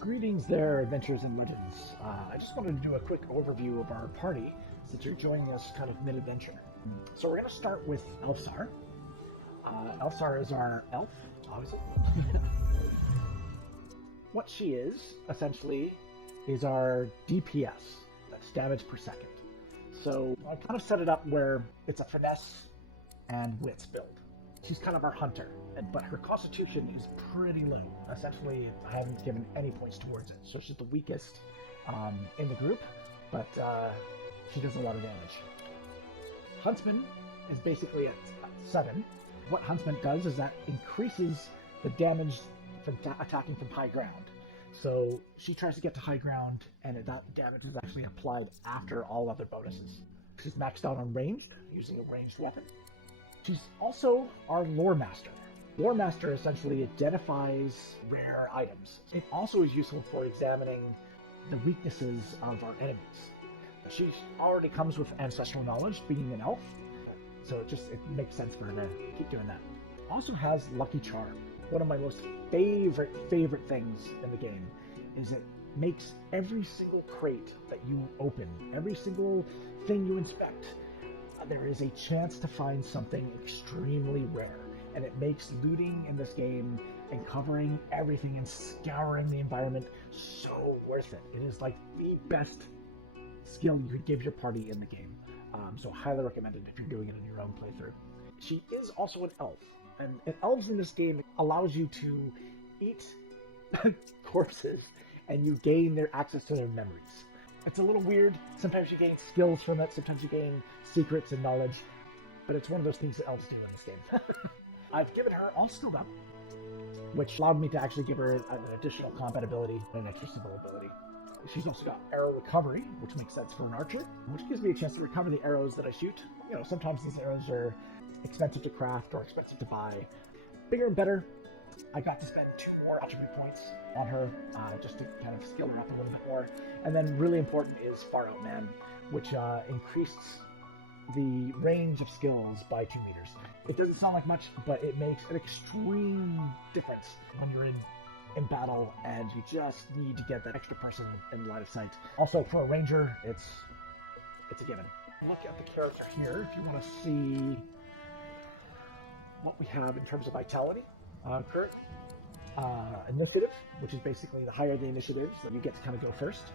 Greetings there, adventurers and Lutins. I just wanted to do a quick overview of our party since you're joining us kind of mid-adventure. So we're going to start with ELFSAR. ELFSAR is our elf, obviously. What she is, essentially, is our DPS. That's damage per second. So I kind of set it up where it's a finesse and wits build. She's kind of our hunter, but her constitution is pretty low. Essentially, I haven't given any points towards it, so she's the weakest in the group, but she does a lot of damage. Huntsman is basically at 7. What Huntsman does is that increases the damage from attacking from high ground. So she tries to get to high ground, and that damage is actually applied after all other bonuses. She's maxed out on ranged, using a ranged weapon. She's also our lore master. Lore master essentially identifies rare items. It also is useful for examining the weaknesses of our enemies. She already comes with ancestral knowledge, being an elf, so it makes sense for her to keep doing that. Also has Lucky Charm. One of my most favorite things in the game is it makes every single crate that you open, every single thing you inspect, there is a chance to find something extremely rare, and it makes looting in this game and covering everything and scouring the environment so worth it. It is like the best skill you could give your party in the game, so highly recommended if you're doing it in your own playthrough. She is also an elf, and elves in this game allows you to eat corpses, and you gain their access to their memories. It's a little weird. Sometimes you gain skills from it, sometimes you gain secrets and knowledge, but it's one of those things that elves do in this game. I've given her all skilled up, which allowed me to actually give her an additional combat ability and an extra civil ability. She's also got arrow recovery, which makes sense for an archer, which gives me a chance to recover the arrows that I shoot. You know, sometimes these arrows are expensive to craft or expensive to buy. Bigger and better, I got to spend 2 more attribute points on her, just to kind of skill her up a little bit more. And then really important is Far Out Man, which increased the range of skills by 2 meters. It doesn't sound like much, but it makes an extreme difference when you're in battle and you just need to get that extra person in line of sight. Also, for a ranger, it's a given. Look at the character here if you want to see what we have in terms of vitality. Current initiative, which is basically the higher the initiatives, then you get to kind of go first.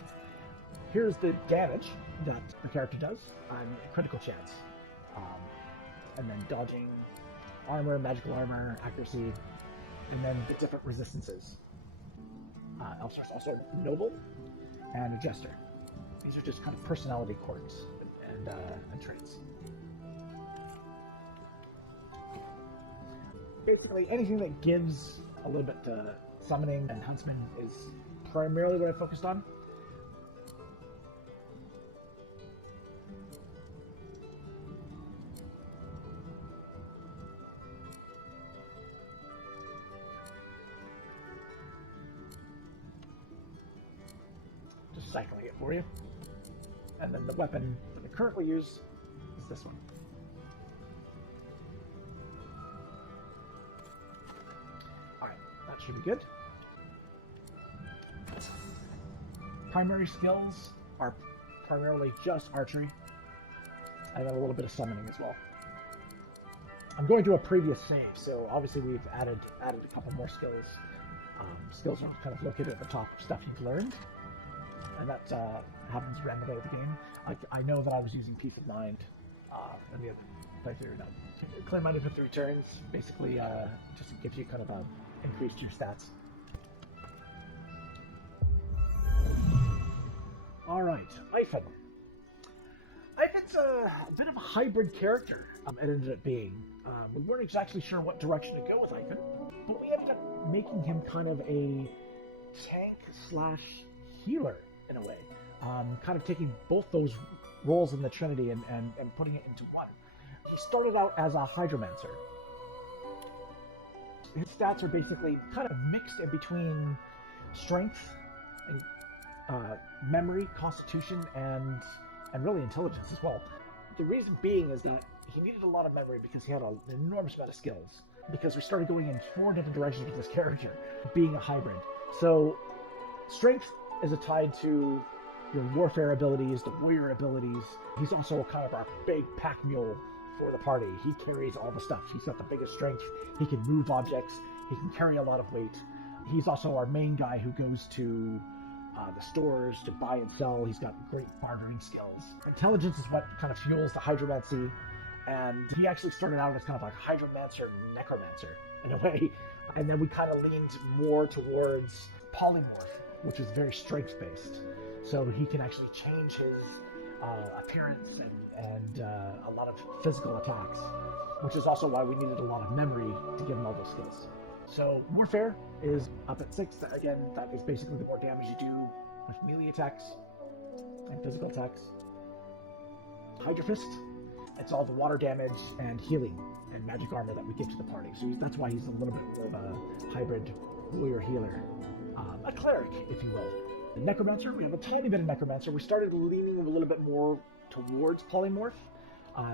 Here's the damage that the character does on critical chance, and then dodging, armor, magical armor, accuracy, and then the different resistances. ELFSAR's also noble and a jester. These are just kind of personality quirks and traits. Basically, anything that gives a little bit to summoning and Huntsman is primarily what I focused on. Just cycling it for you. And then the weapon that I currently use is this one. Should be good. Primary skills are primarily just archery, and then a little bit of summoning as well. I'm going through a previous save, so obviously we've added a couple more skills. Skills are kind of located at the top of stuff you've learned, and that happens randomly at the game. I know that I was using Peace of Mind in the other playthrough. Claim out of 3 turns, basically just gives you kind of a increased your stats. Alright, Ifan. Ifan's a bit of a hybrid character, it ended up being. We weren't exactly sure what direction to go with Ifan, but we ended up making him kind of a tank / healer in a way. Kind of taking both those roles in the Trinity and putting it into one. He started out as a Hydromancer. His stats are basically kind of mixed in between strength and memory, constitution, and really intelligence as well. The reason being is that he needed a lot of memory because he had an enormous amount of skills. Because we started going in 4 different directions with this character, being a hybrid. So Strength is tied to your warfare abilities, the warrior abilities. He's also kind of our big pack mule for the party. He carries all the stuff. He's got the biggest strength. He can move objects. He can carry a lot of weight. He's also our main guy who goes to the stores to buy and sell. He's got great bartering skills. Intelligence is what kind of fuels the hydromancy, and he actually started out as kind of like hydromancer, necromancer in a way, and then we kind of leaned more towards polymorph, which is very strength based. So he can actually change his appearance and a lot of physical attacks, which is also why we needed a lot of memory to give him all those skills. So warfare is up at 6. Again, that is basically the more damage you do with melee attacks and physical attacks. Hydrosophist, it's all the water damage and healing and magic armor that we give to the party. So that's why he's a little bit more of a hybrid warrior healer, a cleric, if you will. The Necromancer, we have a tiny bit of Necromancer. We started leaning a little bit more towards Polymorph.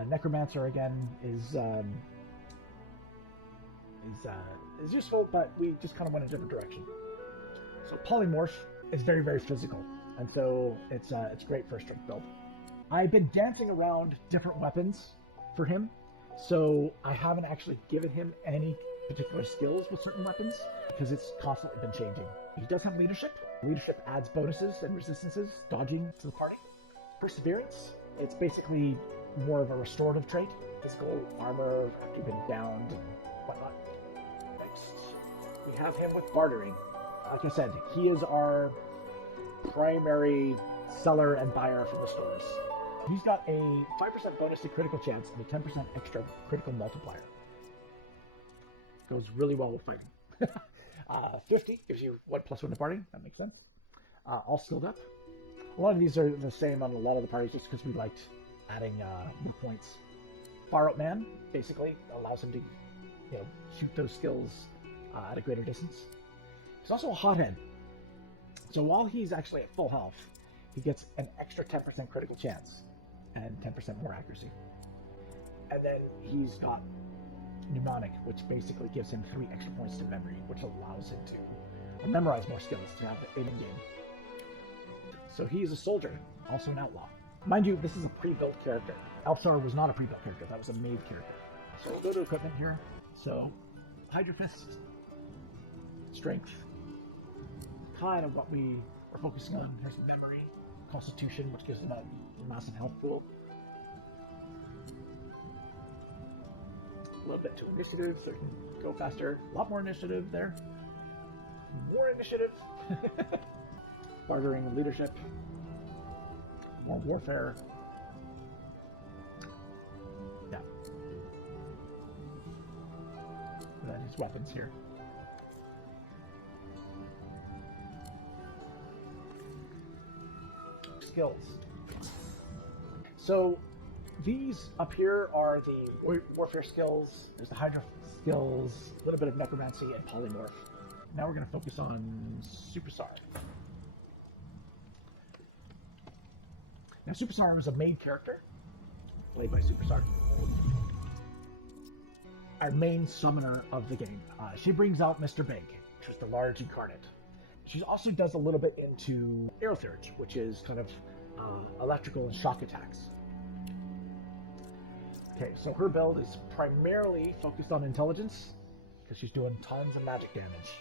Necromancer, again, is useful, but we just kind of went a different direction. So Polymorph is very, very physical, and so it's great for a strength build. I've been dancing around different weapons for him, so I haven't actually given him any particular skills with certain weapons because it's constantly been changing. He does have leadership. Leadership adds bonuses and resistances, dodging to the party. Perseverance, it's basically more of a restorative trait. Physical armor, after you've been downed and whatnot. Next, we have him with bartering. Like I said, he is our primary seller and buyer from the stores. He's got a 5% bonus to critical chance and a 10% extra critical multiplier. Goes really well with fighting. 50 gives you 1+1 to party. That makes sense. All skilled up. A lot of these are the same on a lot of the parties just because we liked adding new points. Far Out Man basically allows him to shoot those skills at a greater distance. He's also a hothead. So while he's actually at full health, he gets an extra 10% critical chance and 10% more accuracy. And then he's got Mnemonic, which basically gives him 3 extra points to memory, which allows him to memorize more skills to have the aiming game. So he is a soldier, also an outlaw. Mind you, this is a pre-built character. ELFSAR was not a pre-built character, that was a made character. So we'll go to equipment here. So, Hydrosophist, strength, kind of what we are focusing on. Here's memory, constitution, which gives him a massive health pool. A little bit to initiative, so he can go faster. A lot more initiative there. More initiative. Bartering and leadership. More warfare. Yeah. And then his weapons here. Skills. So these up here are the warfare skills. There's the Hydro skills, a little bit of necromancy and polymorph. Now we're going to focus on Superstar. Now Superstar is a main character, played by Superstar. Our main summoner of the game. She brings out Mr. Big, which is the large incarnate. She also does a little bit into Aerotheurge, which is kind of electrical and shock attacks. Okay, so her build is primarily focused on intelligence, because she's doing tons of magic damage.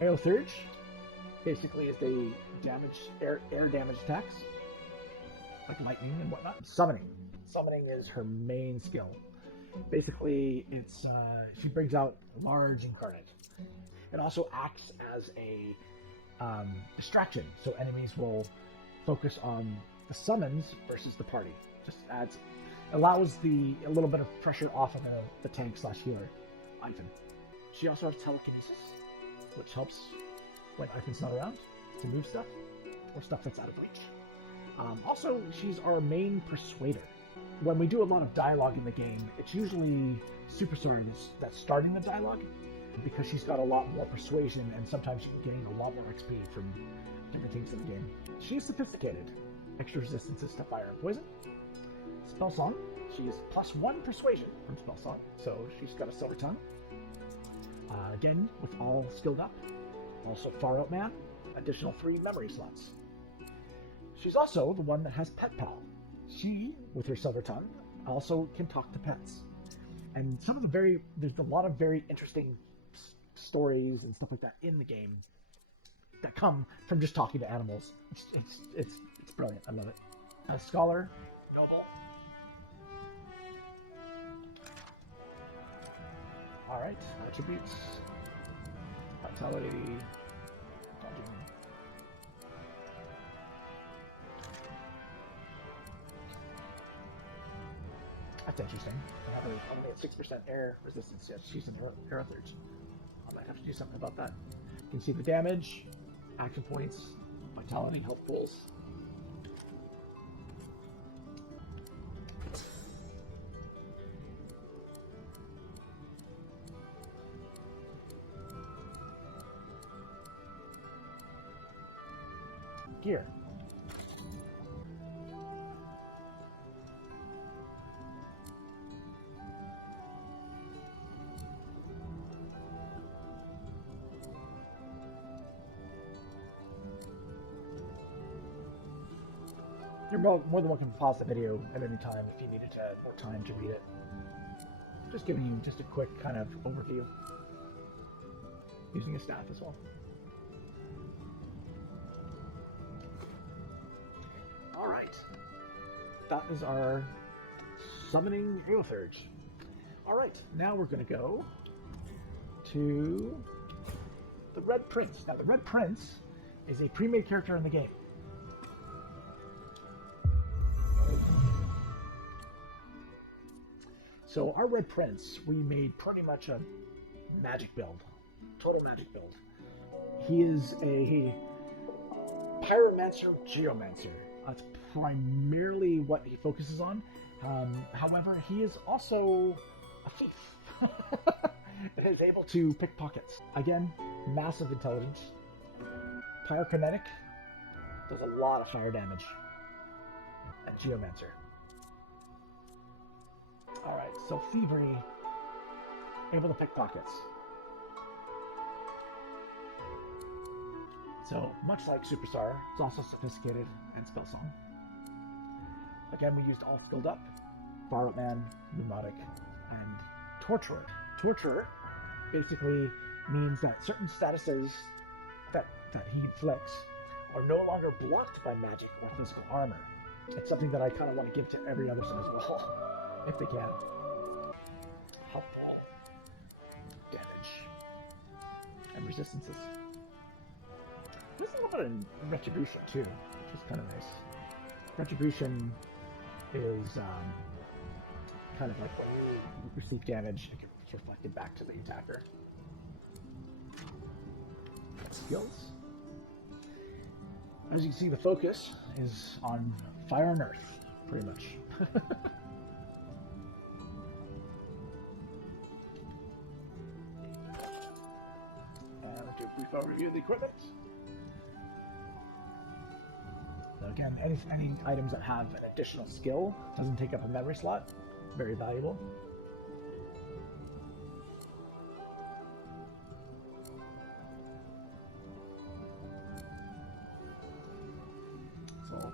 Aerotheurge basically is the air damage attacks, like lightning and whatnot. Summoning. Summoning is her main skill. Basically, it's she brings out large incarnate. It also acts as a distraction, so enemies will focus on the summons versus the party. Just allows a little bit of pressure off of the tank/healer, Ifan. She also has telekinesis, which helps when Ifan's not around to move stuff or stuff that's out of reach. Also, she's our main persuader. When we do a lot of dialogue in the game, it's usually Superstar that's starting the dialogue, because she's got a lot more persuasion, and sometimes you can gain a lot more XP from different things in the game. She's sophisticated. Extra resistances to fire and poison. Spell Song. She's +1 persuasion from Spell Song, so she's got a silver tongue. Again, with all skilled up. Also Far Out Man. additional 3 memory slots. She's also the one that has Pet Pal. She, with her silver tongue, also can talk to pets. And there's a lot of very interesting stories and stuff like that in the game that come from just talking to animals. It's brilliant. I love it. A scholar, noble. All right, attributes, vitality, dodging. That's interesting. I have only a 6% air resistance yet. She's an Aerotheurge. I might have to do something about that. You can see the damage, action points, vitality, health pools. Gear. You're more than welcome to pause the video at any time if you needed more time to read it. Just giving you just a quick kind of overview. Using a staff as well. Alright. That is our summoning Aerotheurge. Alright, now we're going to go to the Red Prince. Now, the Red Prince is a pre-made character in the game. So our Red Prince, we made pretty much a magic build. Total magic build. He is a Pyromancer Geomancer. That's primarily what he focuses on. However, he is also a thief. And is able to pick pockets. Again, massive intelligence. Pyrokinetic. Does a lot of fire damage. And Geomancer. Alright, so thievery, able to pick pockets. So, much like Superstar, it's also sophisticated and spellsong. Again, we used all skilled up, Borrowed Man, Pneumatic, and Torturer. Torturer basically means that certain statuses that he inflicts are no longer blocked by magic or physical armor. It's something that I kind of want to give to every other son as well. If they can. Health ball. Damage. And resistances. There's a little bit of retribution too, which is kind of nice. Retribution is kind of like when you receive damage, it gets reflected back to the attacker. Skills. As you can see, the focus is on fire and earth, pretty much. Do a brief overview of the equipment. So again, any items that have an additional skill doesn't take up a memory slot. Very valuable. So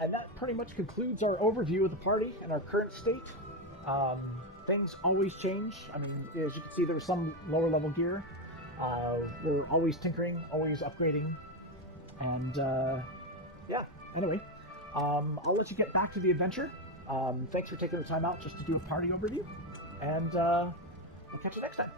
and that pretty much concludes our overview of the party and our current state. Things always change. I mean, as you can see, there was some lower level gear. We're always tinkering, always upgrading. And yeah, anyway, I'll let you get back to the adventure. Thanks for taking the time out just to do a party overview. And we'll catch you next time.